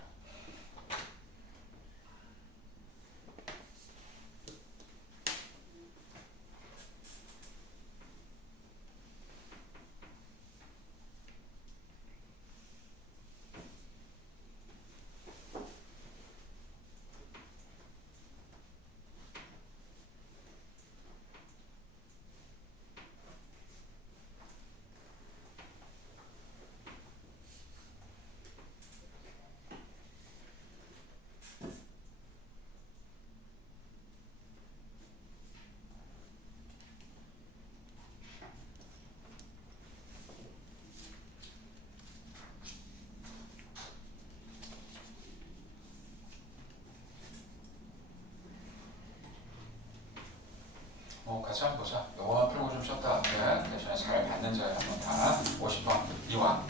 같이 한번 보자. 요거만 풀고 좀 쉬었다 할게. 대신에 잘 봤는지 한번 다 50번 이왕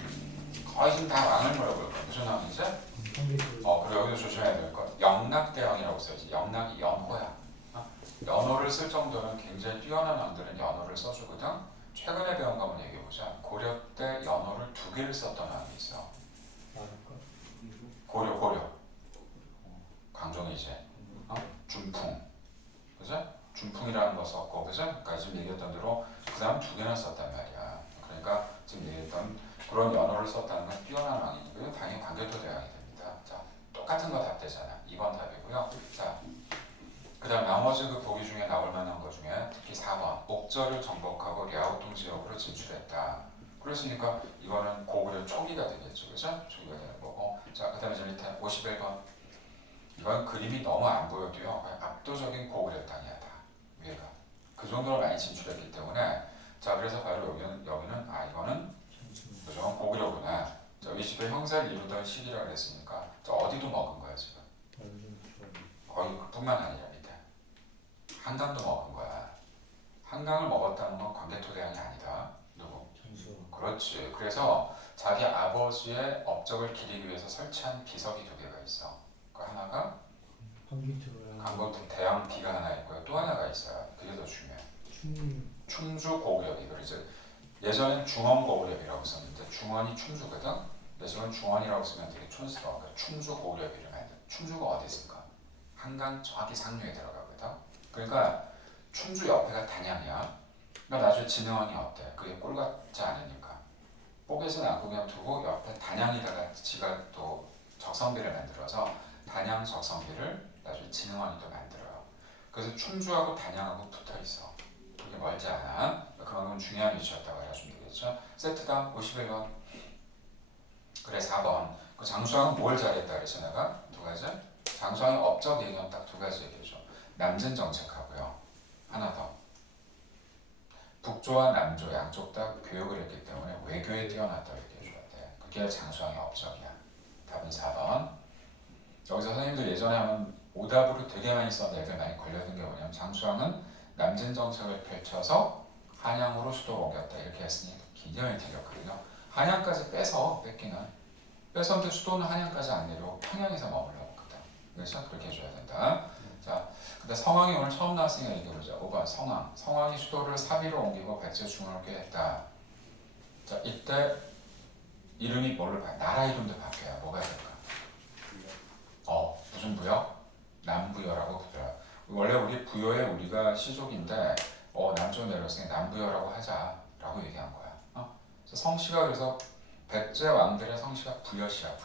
거의 지금 다 왕을 물어볼 거야. 무슨 왕이지? 그리고 여기도 조심해야 될 것. 영락대왕이라고 써야지. 영락이 연호야. 연호를 쓸 정도는 굉장히 뛰어난 왕들은 연호를 써주거든. 최근에 배운 거 한번 얘기해보자. 고려 때 연호를 두 개를 썼던 왕이 있어. 말할까? 고려. 강종이 이제 준풍, 그죠? 준풍이라는 거 썼고, 그죠? 그러니까 지금 얘기했던 대로 그 다음 두 개나 썼단 말이야. 그러니까 지금 얘기했던 그런 연호를 썼다는 건 뛰어난 왕이고요. 당연히 광개토 대왕이 됩니다. 자, 똑같은 거 답되잖아. 2번 답이고요. 자, 그 다음 나머지 그 보기 중에 나올 만한 거 중에 특히 4번 옥저를 정복하고 랴오tung 지역으로 진출했다. 그랬으니까 이거는 고구려 초기가 되겠죠. 그죠? 초기가 되는 거고. 자, 그 다음에 저 밑에 51번 이건 그림이 너무 안 보여도요. 압도적인 고구려 땅이야 다. 위에가. 그 정도로 많이 진출했기 때문에 자, 그래서 바로 여기는 이거는 그죠? 고구려구나. 자, 이 집에 형사를 이루던 시기라고 했으니까 자, 어디도 먹은 거야 지금. 거의 그뿐만 아니라 밑에 한강도 먹은 거야. 한강을 먹었다는 건 광개토 대왕이 아니다. 누구? 그렇지. 그래서 자기 아버지의 업적을 기리기 위해서 설치한 비석이 두 개가 있어. 그 하나가 광개토 대왕 비가 하나 있고요. 또 하나가 있어요. 그게 더 중요해. 충주 고구려비. 그러죠. 예전엔 중원 고구려비라고 썼는데 중원이 충주거든. 예전엔 중원이라고 쓰면 되게 촌스러워. 그러니까 충주 고구려비를 만든. 충주가 어디 있을까? 한강 정확히 상류에 들어가거든. 그러니까 충주 옆에가 단양이야. 그러니까 나중에 진흥원이 어때? 그게 꼴 같지 않으니까 뽀개진 않고 그냥 두고 옆에 단양에다가 지가 또 적성비를 만들어서 단양 적성비를 나중에 진흥원이 또 만들어요. 그래서 충주하고 단양하고 붙어 있어. 그게 멀지 않아. 그만큼 중요한 위치였다고 알아주면 되겠죠. 세트다 51번. 그래 4번. 그 장수왕은 뭘 잘했다 그랬어 내가? 두 가지. 장수왕의 업적 얘기하면 딱 두 가지 얘기해줘. 남진 정책하고요. 하나 더. 북조와 남조 양쪽 다 교육을 했기 때문에 외교에 뛰어났다고 얘기해줘야 돼. 그게 장수왕의 업적이야. 답은 4번. 여기서 선생님들 예전에 하면 오답으로 되게 많이 썼는데 애들 많이 걸려든 게 뭐냐면 장수왕은 남진 정책을 펼쳐서 한양으로 수도를 옮겼다 이렇게 했으니 굉장히 틀렸거든요. 한양까지 뺏었는데 수도는 한양까지 안 내려오고 평양에서 머물러거든. 그래서 그렇게 해줘야 된다. 자, 근데 성왕이 오늘 처음 나왔으니까 얘기해보자. 5번 성왕이 수도를 사비로 옮기고 백제 중흥을 꾀했다. 자, 이때 이름이 뭘로 바뀌어? 나라 이름도 바뀌어요. 뭐가 될까? 무슨 부여? 남부여라고 부여요. 원래 우리 부여에 우리가 시족인데 남쪽 내려왔으니 남부여라고 하자라고 얘기한 거야. 그래서 성씨가 그래서 백제 왕들의 성씨가 부여씨야.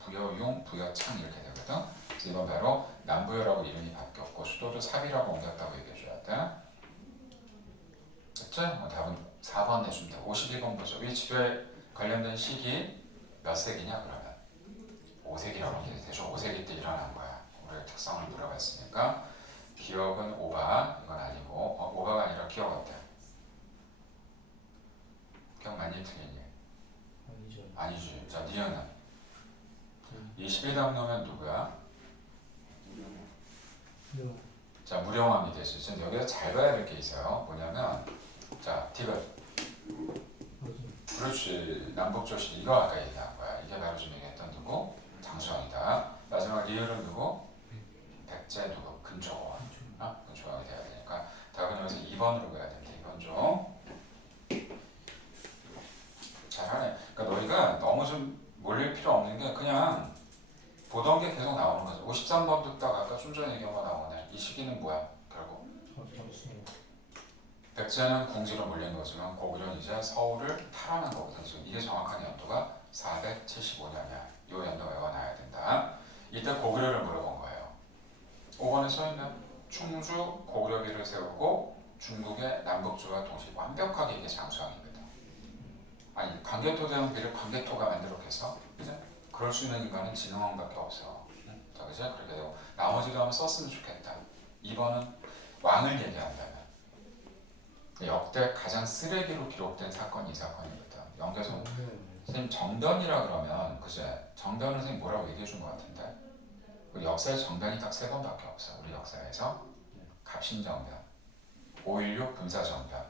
부여용, 부여창 이렇게 되거든. 그래서 이건 바로 남부여라고 이름이 바뀌었고 수도를 사비라고 옮겼다고 얘기해줘야 돼. 됐죠? 답은 4번 내주면 돼. 51번 보죠. 이 집에 관련된 시기 몇 세기냐 그러면 5세기라고 얘기해 되죠. 5세기 때 일어난 거야. 우리가 특성을 물어봤으니까 기억은 오바 이건 아니고 오바가 아니라 기억 어때? 기억 많이 틀리니? 아니지. 자, 니은은 21다음 넣으면 누구야? 자, 무령왕이 되지. 지금 여기서 잘 봐야 될 게 있어요. 뭐냐면 자, 디귿. 그렇지. 남북조실 이거 아까 얘기한 거야. 이게 바로 지금 얘기했던 누구? 장수왕이다. 마지막 리을은 누구? 백제 누구? 근초고왕. 근초고왕이 돼야 되니까 답은 여기서 2번으로 가야 됩니다. 2번 좀. 잘하네. 그러니까 너희가 너무 좀 몰릴 필요 없는 게 그냥 보던 게 계속 나오는 거죠. 53번 듣다가 아까 좀 전에 얘기한 거 나오네. 이 시기는 뭐야? 결국 백제는 궁지로 몰린 거지만 고구려는 이제 서울을 탈환한 거거든. 지금 이게 정확한 연도가 475년이야. 이 연도 외워놔야 된다. 이때 고구려를 물어본 거예요. 5번에 써있는 충주 고구려비를 세우고 중국의 남북조와 동시에 완벽하게 이게 장수왕이거든. 아니 광개토 대왕 비를 광개토가 만들었겠어? 그죠? 그럴 수 있는 인간은 진흥왕밖에 없어. 자, 그죠? 그렇게 되고 나머지도 한번 썼으면 좋겠다. 2번은 왕을 얘기한다면 역대 가장 쓰레기로 기록된 사건이 이 사건이거든. 연개소 선생님 정변이라 그러면 그제 정변은 선생님 뭐라고 얘기해 준 것 같은데 우리 역사에 정변이 딱 3번밖에 없어. 우리 역사에서 갑신정변, 5.16 군사정변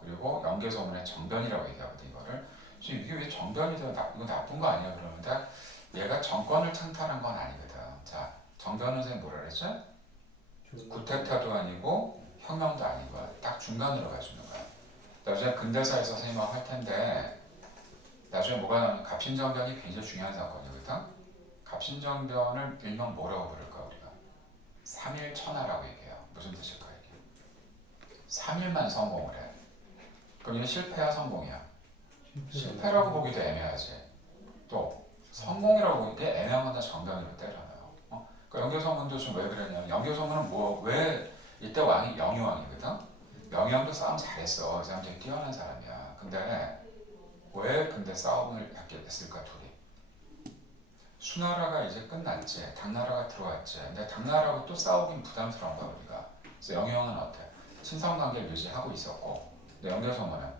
그리고 연개소문의 정변이라고 얘기하거든. 이거를 지금 이게 왜 정변이 돼? 이거 나쁜 거 아니야? 그러는데 얘가 정권을 창탈한 건 아니거든. 자, 정변은 선생님 뭐라 그랬죠? 구태타도 아니고 혁명도 아닌 거야. 딱 중간으로 가주는 거야. 나중에 근대사에서 선생님하고 할 텐데 나중에 뭐가 나오면 갑신정변이 굉장히 중요한 사건이거든. 갑신정변을 일명 뭐라고 부를까 우리가? 3일천하라고 얘기해요. 무슨 뜻일까 이게? 3일만 성공을 해. 그럼 이게 실패야 성공이야? 실패라고 보기도 애매하지. 또 성공이라고 보기 게 애매한 건다 정변으로 때려놔요. 그러니까 연개소문도 좀 왜 그랬냐면 연개소문은 왜 이때 왕이 영유왕이거든. 영유왕도 싸움 잘했어. 그 사람 되게 뛰어난 사람이야. 근데 왜 근데 싸움을 하게 됐을까 둘이? 수나라가 이제 끝났지. 당나라가 들어왔지. 근데 당나라하고 또 싸우긴 부담스러운 거야 우리가. 그래서 영유왕은 어때? 친선 관계를 유지하고 있었고, 근데 연개소문은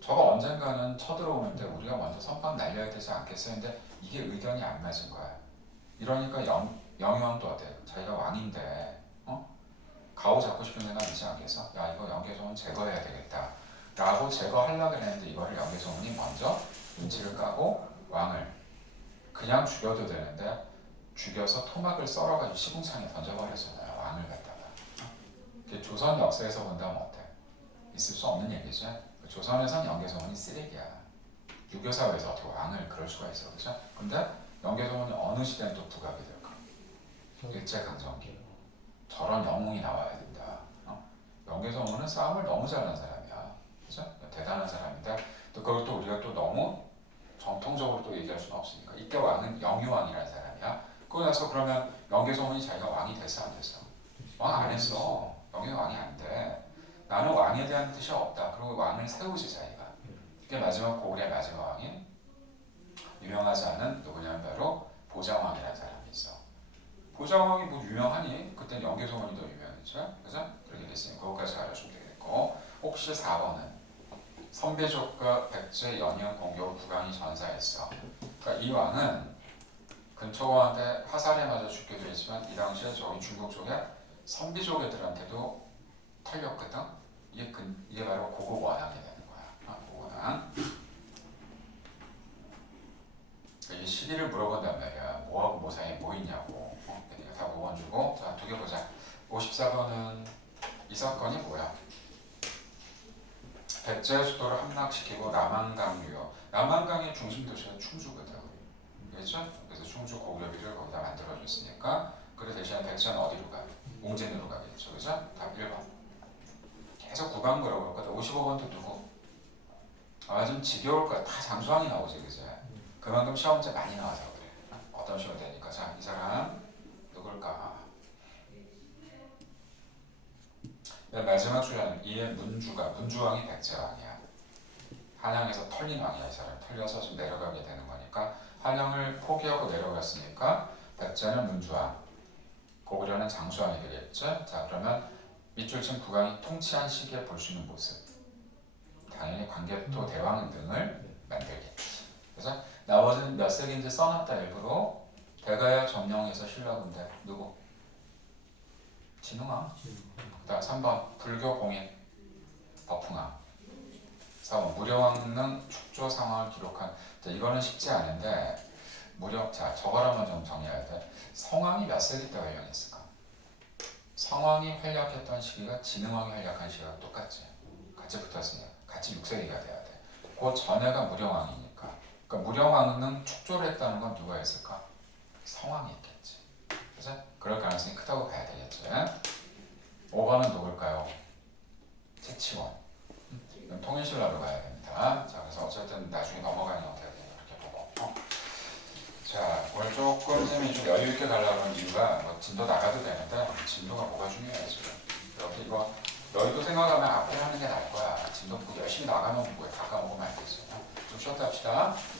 저거 언젠가는 쳐들어오는데 우리가 먼저 선빵 날려야 되지 않겠어 했는데 이게 의견이 안 맞은 거야. 이러니까 영유왕도 어때? 자기가 왕인데 가오 잡고 싶은 생각 있지 않겠어? 야 이거 연개소문 제거해야 되겠다 라고 제거하려고 했는데 이거를 연개소문이 먼저 눈치를 까고 왕을 그냥 죽여도 되는데 죽여서 토막을 썰어가지고 시궁창에 던져버렸잖아요. 왕을 갖다가. 조선 역사에서 본다면 어때? 있을 수 없는 얘기죠. 조선에선 연개소문이 쓰레기야. 유교사회에서 어떻게 왕을 그럴 수가 있어, 그죠? 근데 연개소문이 어느 시대는 또 부각이 될까? 일제강점기. 저런 영웅이 나와야 된다. 연개소문은 싸움을 너무 잘하는 사람이야, 그죠? 대단한 사람인데 또 그걸 또 우리가 또 너무 정통적으로 또 얘기할 수는 없으니까 이때 왕은 영유왕이라는 사람이야. 그러고 나서 그러면 연개소문이 자기가 왕이 됐어 안 됐어? 왕 안 했어. 영유 왕이 안 돼. 나는 왕에 대한 뜻이 없다. 그리고 왕을 세우지 자기가. 그게 마지막 고구려의 마지막 왕이 유명하지 않은 누구냐면 바로 보장왕이라는 사람이 있어. 보장왕이 뭐 유명하니? 그땐 연개소문이 더 유명했죠. 그죠? 그렇게 됐으니 그것까지 알아주면 되겠고 혹시 4번은 선비족과 백제 연이은 공격을 국왕이 전사했어. 그러니까 이 왕은 근초고한테 화살에 맞아 죽기도 했지만 이 당시에 저기 중국 쪽에 선비족 애들한테도 털렸거든. 이게 바로 고국 원왕이 되는 거야. 고국 원왕. 이 시기를 물어본단 말이야. 뭐하고 뭐 사이에 뭐 있냐고. 그러니까 다 5번 주고 자 2개 보자. 54번은 이 사건이 뭐야? 백제 수도를 함락시키고 남한강유역. 남한강의 중심 도시가 충주거든. 그렇죠? 그래서 충주 고구려비를 거기다 만들어줬으니까 그 대신에 백제는 어디로 가? 웅진으로 가겠죠. 그죠? 답 1번. 계속 구간 물어볼 거다. 55번도 누구? 좀 지겨울 거야. 다 장수왕이 나오지, 그죠? 그만큼 시험 문제 많이 나와서 그래. 어떤 시험 되니까. 자, 이 사람 누굴까? 마지막 주자는 이의 문주왕이 백제왕이야. 한양에서 털린 왕이야. 이 사람 털려서 좀 내려가게 되는 거니까 한양을 포기하고 내려갔으니까 백제는 문주왕, 고구려는 장수왕이 되겠죠. 자, 그러면 밑줄 친 국왕이 통치한 시기에 볼 수 있는 모습. 당연히 광개토 대왕 등을 만들겠지. 그래서 나머지는 몇 세기인지 써놨다 일부러. 대가야 점령해서 신라군대 누구? 진흥왕. 그다음 3번 불교 공인 법흥왕. 4번 무려왕릉 축조 상황을 기록한. 자, 이거는 쉽지 않은데 자 저거라면 좀 정리해야 돼. 성왕이 몇 세기 때 활약했을까? 성왕이 활약했던 시기가 진흥왕이 활약한 시기가 똑같지. 같이 붙었으니까 같이 6세기가 돼야 돼. 그 전에가 무령왕이니까. 그러니까 무령왕은 축조를 했다는 건 누가 했을까? 성왕이 했겠지. 그죠? 그럴 가능성이 크다고 봐야 되겠지. 5번은 누굴까요? 채치원. 통일신라로 가야 됩니다. 자, 그래서 어쨌든 나중에 넘어가는 형태가 되는 이렇게 보고. 자, 오늘 조금 선생님이 좀 여유 있게 가려고 하는 이유가 뭐 진도 나가도 되는데 진도가 뭐가 중요해 지금. 여기 이거 너희도 생각하면 앞에 하는 게 나을 거야. 진도 열심히 나가면 뭐야. 다 까먹으면 안 되지. 좀 쉬었다 합시다.